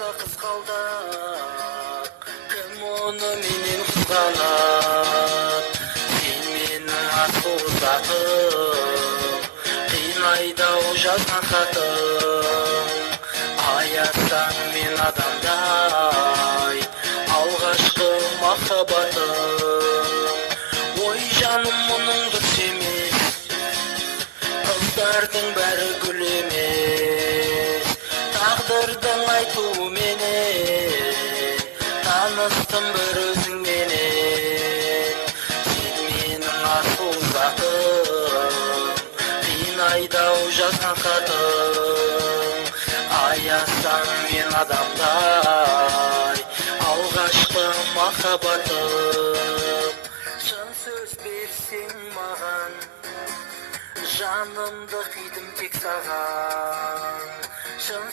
болса қызғалдақ, кім оны менен қызғанат? Сен менің асыл затым, қинайды-ау жазған хатым. Аясаң мен адамдай, алғашқы махаббатым. Ой жаным, мұның дұрыс емес, қыздардың бәрі гүл емес. Тағдырдың айтуыменен таныстым бір өзіңменен. Сен менің асыл затым, қинайды-ау жазған хатым. Аясаң мен адамдай, алғашқы махаббатым. Шын сөз берсең маған, жанымды қидым тек саған. Шын